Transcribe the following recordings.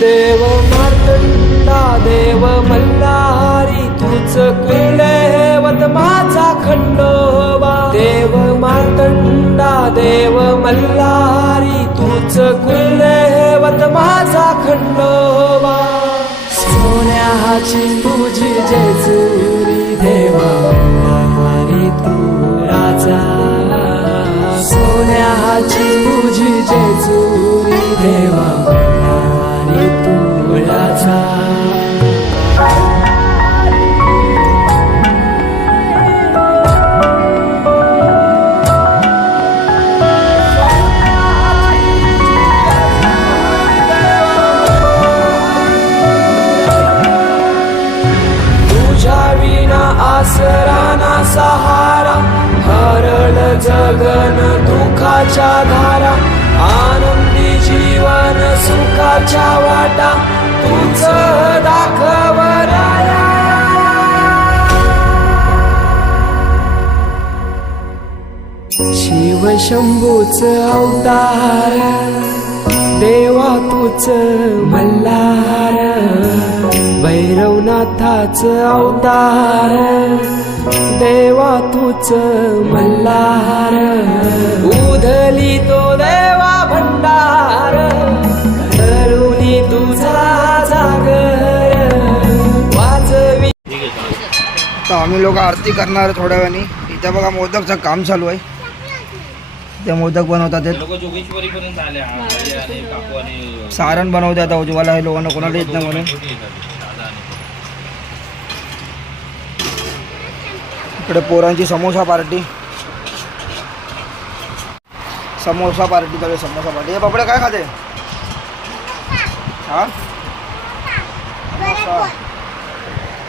देव मार्तंडा देव मल्हारी तूच कुलदैवत माझा खंडोबा देव मार्तंडा देव मल्हारी तूच कुलदैवत माझा खंडोबा सोन्याची तुझी जेजुरी देवा मल्हारी तू राजा सोन्याची तुझी जेजुरी देवा मल्हारी तू राजा आसराना सहारा हरळ जगन दुखाच्या धारा आनंदी जीवन सुखाच्या वाटा तूच दाखव राया शिव शंभूच अवतार देवा तूच मल्हार भैरवनाथाच अवतार देवा तूच मल्हार उधली तो देवा भंडार करुणी तुझा जागर वाजवी. तर आम्ही लोक आरती करणार थोड्या वेळाने. इथे बघा मोदकचं काम चालू आहे. ते मोदक बनवतात सारण बनवतात उज्ज्वला हे लोकांना कोणाला येत नाही म्हणून. इकडे पोरांची समोसा पार्टी चालू समोसा पार्टी. हे बापडे काय खाते हा समोसा.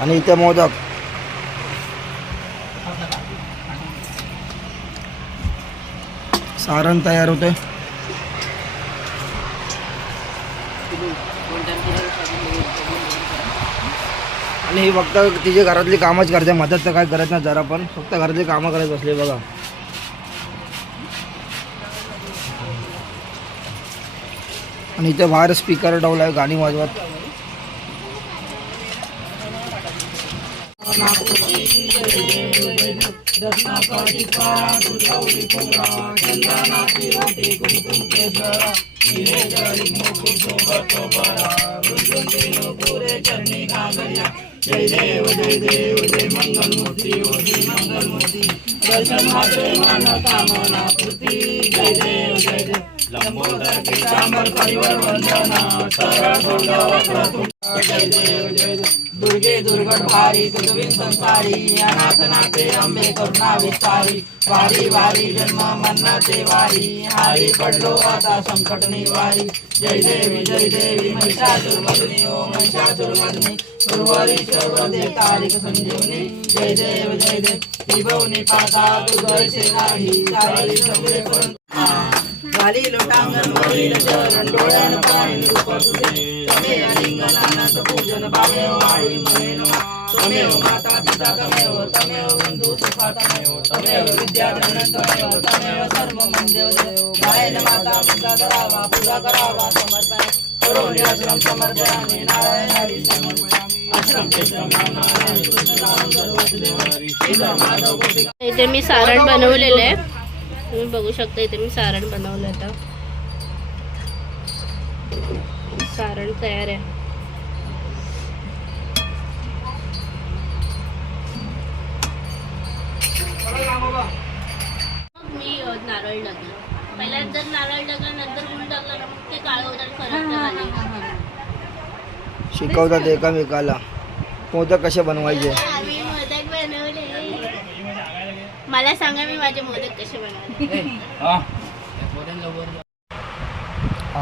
आणि इथे मोदक सारण तयार होते. आणि ही फक्त तिची घरातली कामच करते मदत तर काय करत नाही जरा पण फक्त घरातली कामं करत बसले बघा. आणि इथे बाहेर स्पीकर ठेवलाय गाणी वाजवत. जय देव जय मंगल मूर्ति मंगल मूर्ति दर्शन मात्रे मन कामना पूर्ति. जय देव लंबोदर पीतांबर परिवर वंदना सरळ धोंड वक्रतुंड. जय देव दुर्गे दुर्गट भारी तुझविन संसारी अनाथ नाथे अंबे करुणा विस्तारी. वारी वारी जन्म मरणाचे वारी हारी पडलो आता संकट निवारी. जय देवी महिषासुरमर्दिनी ओ महिषासुरमर्दिनी उर्वरी सर्व देवतारिक संजीवनी. जय देव त्रिभुवनी पाता तुझसे नाही सारी सगळे करून वाली लोटांगण वरील चरण डोळ्यान पाहिन रूप तुझे. तमे अलिंगनानाथ पूजन भावे वाळी मनेन तमेव माता पिता तमेव बंधू सुखा तमेव विद्या तमेव सर्व मंदेव देव. गायन माता पिता करावा पूजा करावा समर्पण करोनी आश्रम समर्पयामी नारायण हरी समर्पयामी. आश्रम क्षेत्र नारायण कृष्ण नाम सर्वच देव. इथे मी सारण बनवलेलं आहे. तुम्ही बघू शकता इथे मी सारण बनवलं. आता सारण तयार आहे. मग मी नारळ टाकलं. पहिल्यांदा जर नारळ टाकलं नंतर गुळ टाकलं ना मग ते काळं होतं फरक शिकवतात एकामेकाला मोदक कसे बनवायचे. आम्ही मोदक बनवले. मला सांगा मी माझे मोदक कसे बनवले.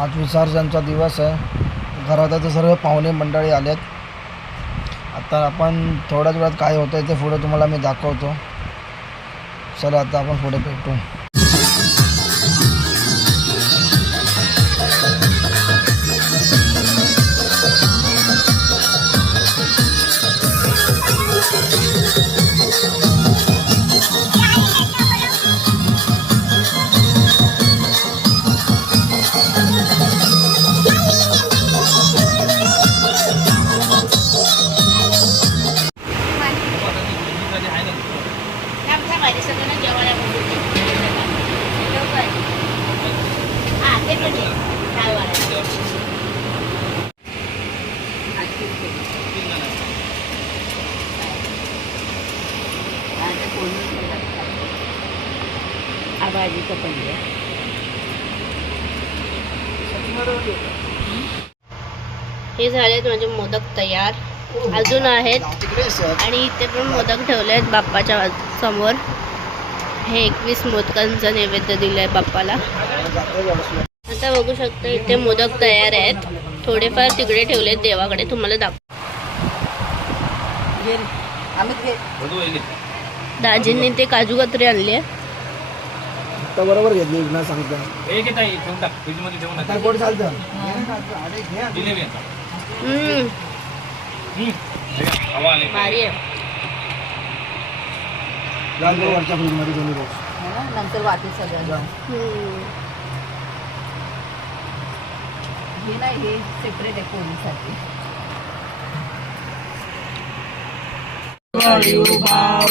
आज विसर्जनचा दिवस आहे. घरात आता सर्व पाहुणे मंडळी आलेत. आता आपण थोड्याच वेळात काय होतं ते पुढे तुम्हाला मी दाखवतो. चला आता आपण पुढे भेटू. भाजीचं पल्ली आहे. हे झालेत म्हणजे मोदक तयार, अजून आहेत आणि इथे पण मोदक ठेवले आहेत बाप्पाच्या समोर. हे 21 मोदकांचा नैवेद्य दिलाय बाप्पाला. आता बघू शकता इथे मोदक तयार आहेत, थोडेफार तिकडे ठेवलेत देवाकडे, तुम्हाला दाखव. दाजींनी ते काजू कतरी आणली आहे. आता बरोबर घेतली ना सांगता कोण चालतं भारी आहे. वरच्या फ्रीजमध्ये दोन्ही बॉक्स नंतर वाटी सगळं हे नाही, हे सेपरेट आहे कोणीसाठी.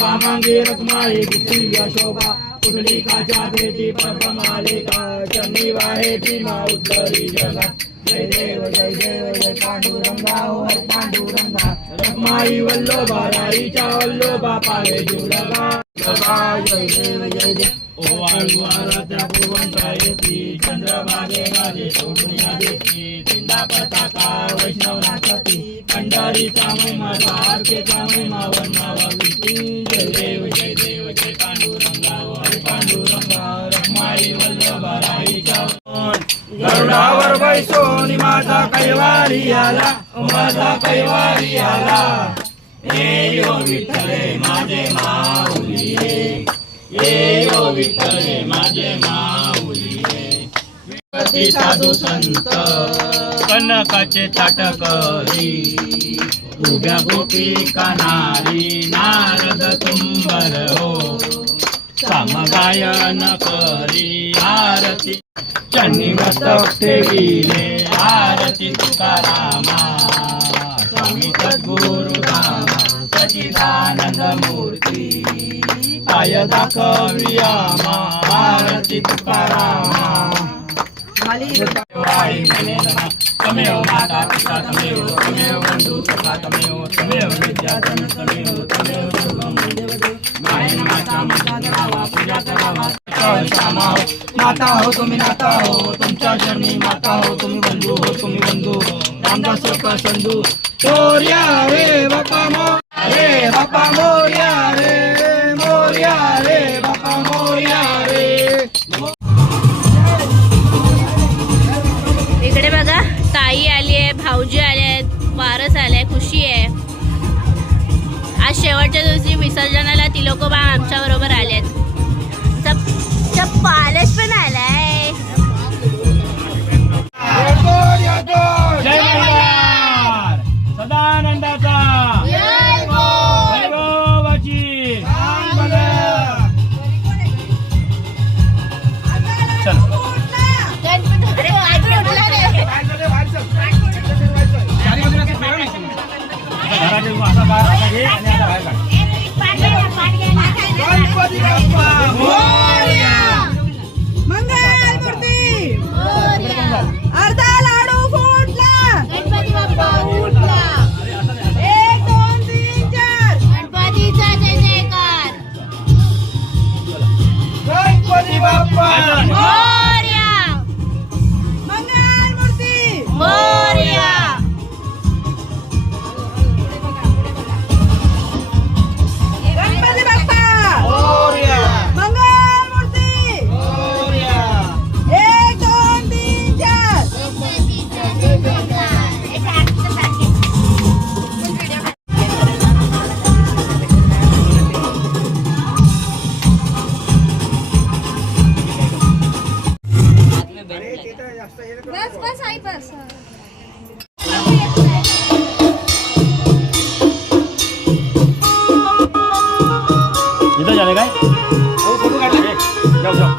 वामांगी रत्नाई दिव्य शोभा पुंडलिकाच्या भेटी परमालिका चन्नी वाहेची मा उत्तरी जगा. जय देव जय पांडुरंगा हर पांडुरंगा रखमाई वल्लोबा राईच्या वल्लोबा पावे जुलगा. जय देव ओ वाळवाराच्या पूर्वंता येती चंद्रभागे माझे सोडून देती चिंता पताका वैष्णव नाचती पंढरीचा महिमा द्वारकेचा महिमा वर्णावती. जय देव जय पांडुरंगा हर पांडुरंगा रखमाई वल्लोबा राईच्या. गरुडावर बैसोनी माझा कैवारी आला, माझा कैवारी आला. ये यो विठ्ठले माझे माऊली ये यो विठ्ठले माझे माऊली. साधू संत कनकाचे ताटकरी उभ्या गोपिका नारी नारद तुंबर हो समगायन करी आरती. चन्नी मस्तक ठेविले आरती तुकारामा स्वामी सद्गुरु रामा सच्चिदानंद मूर्ती. पाय दाखवी आमा आरती तुकारामा. तमेव माता पिता तमेव बंधू सखा तमेव विद्याधन तमेव सर्वं मायन माता माता करावा पूजा करावा. माता हो तुम्ही नाता हो तुमच्या शरणी माता हो तुम्ही बंधू हो तुम्ही बंधू हो रामदास का संधू. मोर्या रे बापा रे बापा मोर्या रे बापा मोर्या रे. इकडे बघा ताई आली आहे, भाऊजी आले आहेत, वारस आले, खुशी आहे. आज शेवटच्या दिवशी विसर्जनाला ती लोक बा आमच्या बरोबर आलेत. पालच पण आलाय. जय मल्हार सदानंदाचा भैरवाची. चल अर्धा लाडू फुटला गणपती बाप्पा उठला. 1 2 3 4 गणपतीचा जय जयकार. गणपती बाप्पा मोरया मंगल मूर्ती मोरया. गणपती बाप्पा मोरया मंगल मूर्ती मोरया. 1 2 3 4 बस बस आई बस. इथं झाले काय फोटो काढले जाऊ.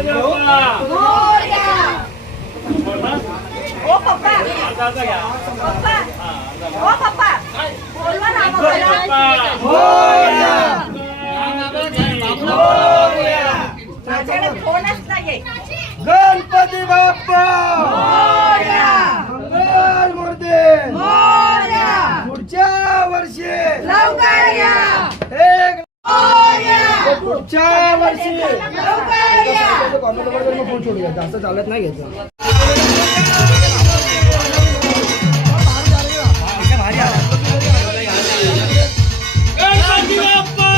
गणपती बाप्पा ओ पप्पा आता आता घ्या पप्पा ओ पप्पा बोलवा ना माझ्याकडे फोनच नाहीये. गणपती बाप्पा मंगल मूर्ती पुढच्या वर्षी लवकर या एक पुढच्या वर्षी लवकर या. फोन सोडूया जास्त चालत नाही घ्यायचं. गणपती बाप्पा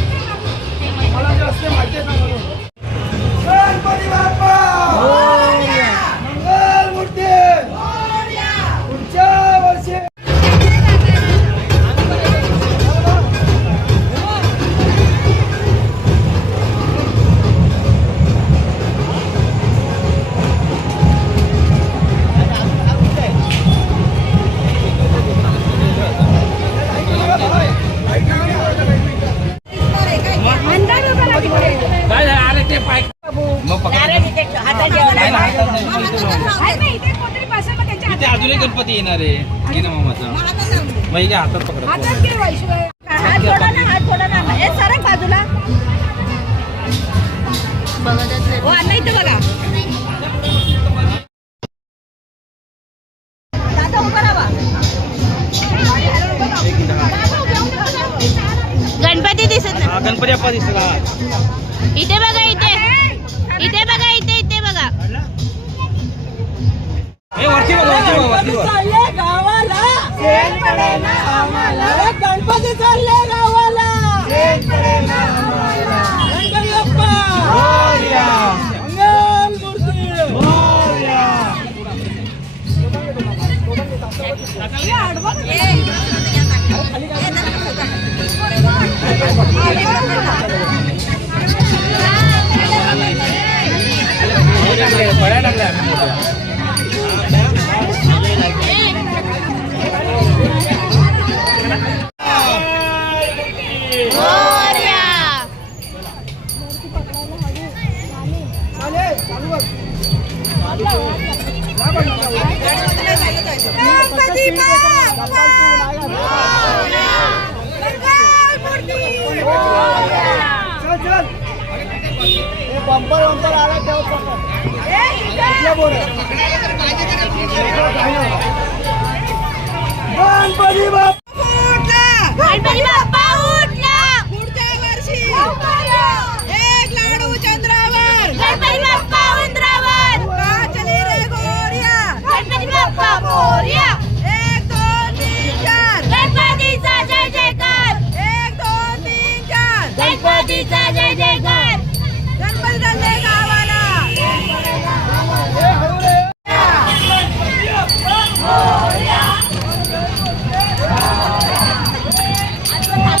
मला जास्त माहिती आहे ना म्हणून. गणपती बाप्पा मंगल मूर्ती पुढच्या वर्षी काय झालं? अरे ते पाय इथे अजूनही गणपती येणार आहे घे ना मामाचा मग हातात पकडा बाजूला बघतच नाही. हो अण्णा इथे बघा. दादा उभा राहा. गणपती दिसत नाही. गणपती बाप्पा दिसला इथे बघा इथे इथे बघा इथे बघा. हे वरती बघ वरती बघ चालले गावाला गणपती चालले गावाला गणपती बाप्पा मंगल फळ्या टाकल्या गणपती बाप्पा बंपर आला तेव्हा गणपती बाप्पा गणपती बाप्पा उठला. पुढच्या वर्षी एक लाडू चंद्रावर गणपती बाप्पा उंदरावर. वाचली रे गोऱ्या गणपती बाप्पा मोरया. 1 2 3 4 गणपतीचा जय जयकार. 1 2 3 4 गणपतीचा जय जयकार. गणपती चालले गावाला आता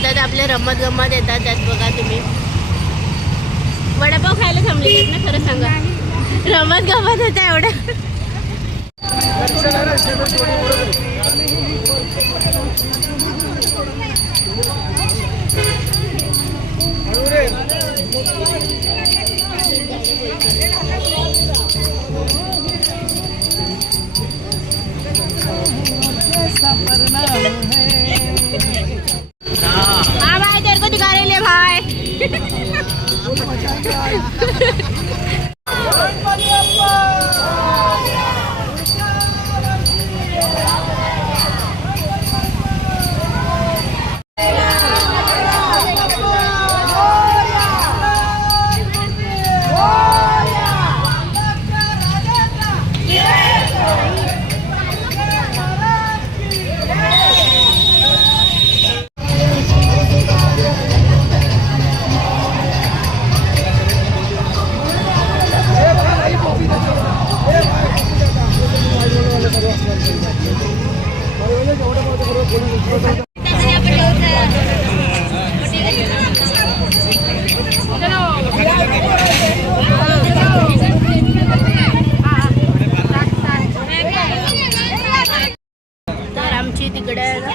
त्यात आपले रमत गमत येतात. त्यात बघा तुम्ही वडापाव खायला थांबले आहेत ना, खरं सांगा. रमत गमत होता एवढं. हाँ भाई, तेरे को दिखा रहे ले भाई.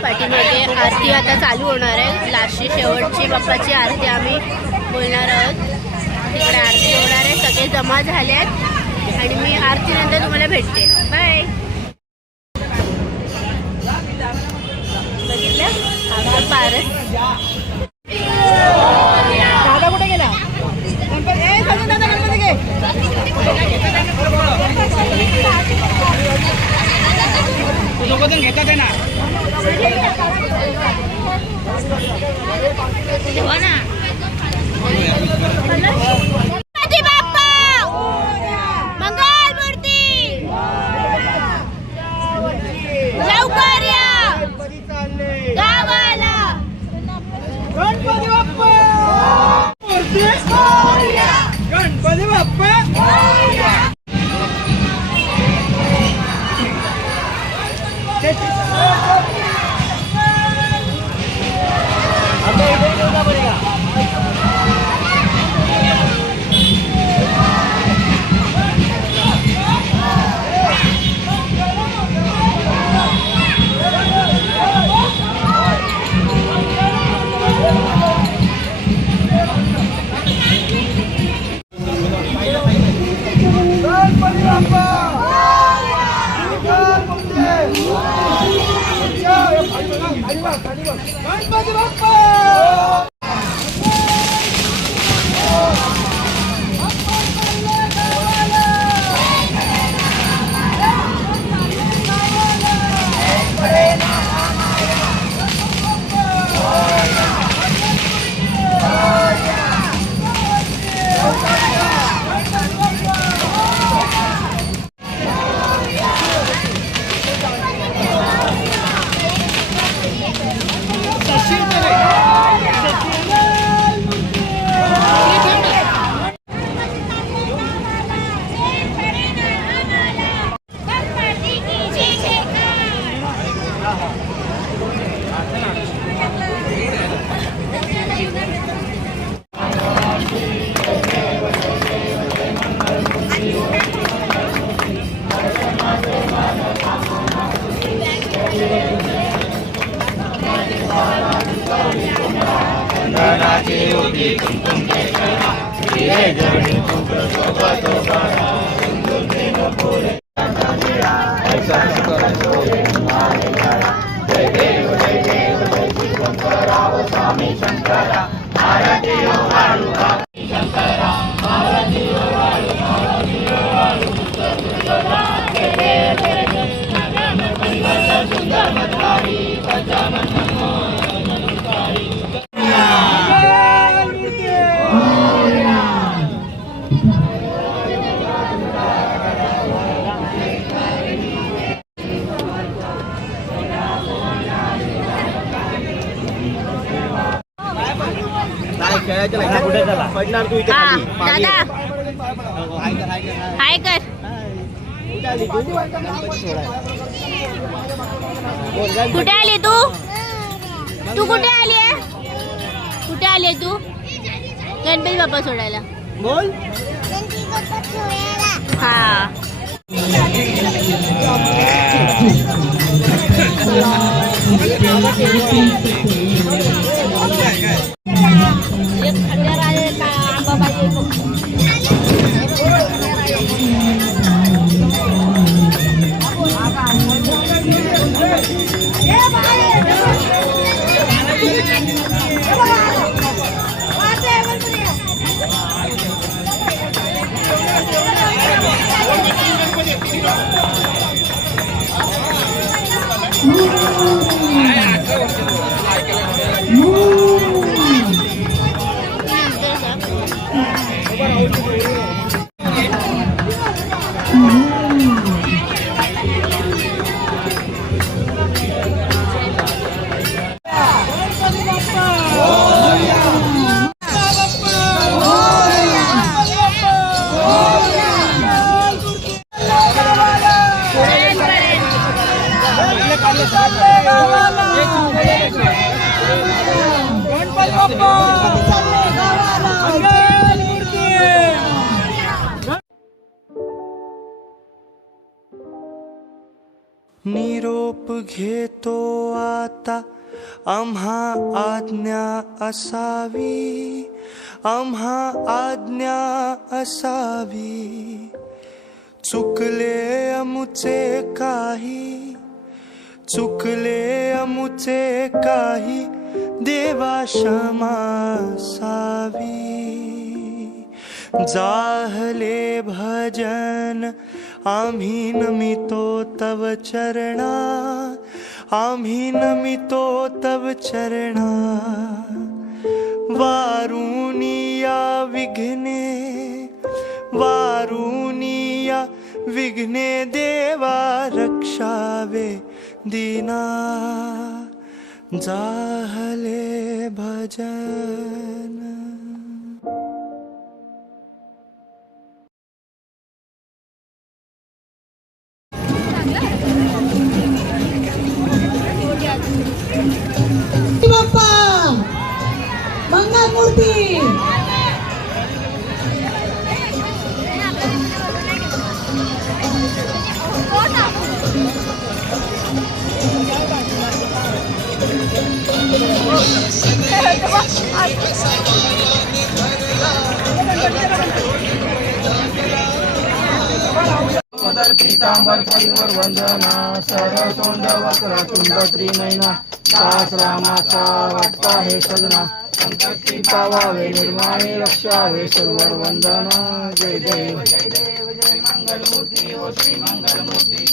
पाठीमागे आरती आता चालू होणार आहे. लास्टची शेवटची बाप्पाची आरती आम्ही बोलणार आहोत. तिकडे आरती होणार आहे. सगळे जमा झाले आहेत आणि मी आरतीनंतर तुम्हाला भेटते. बाय. बघितलं आपलं पारस. दादा कुठे गेला? घेतात आहे ना. गणपती बाप्पा मंगल मूर्ती लवकर या गावाला. गणपती बाप्पा गणपती बाप्पा. गणपती बाप्पा. दादा हाय कर. कुठे आली तू? तू कुठे आली आहे? कुठे आली आहे तू? गणपती बाप्पा सोडायला. बोल. हा. निरोप घेतो आता आम्हा आज्ञा असावी, आम्हा आज्ञा असावी. चुकले अमुचे काही, चुकले अमुचे काही, देवा क्षमा असावी. जाहले भजन आम्ही नमितो तव चरणा, आम्ही नमितो तव चरणा. वारुनिया विघ्ने, वारुनिया विघ्ने, देवा रक्षावे दीना. जाहले भजन. बाप्पा मंगलमूर्ती. पीतांबर परिवर वंदना, सरसोंड वक्रतुंड त्रिनयना. दास रामाचा वाटता हे सजना, संकटी पावावे निर्माणे रक्षावे सर्वर वंदना. जय देव जय देव जय मंगलमूर्ती ओ श्री मंगलमूर्ती.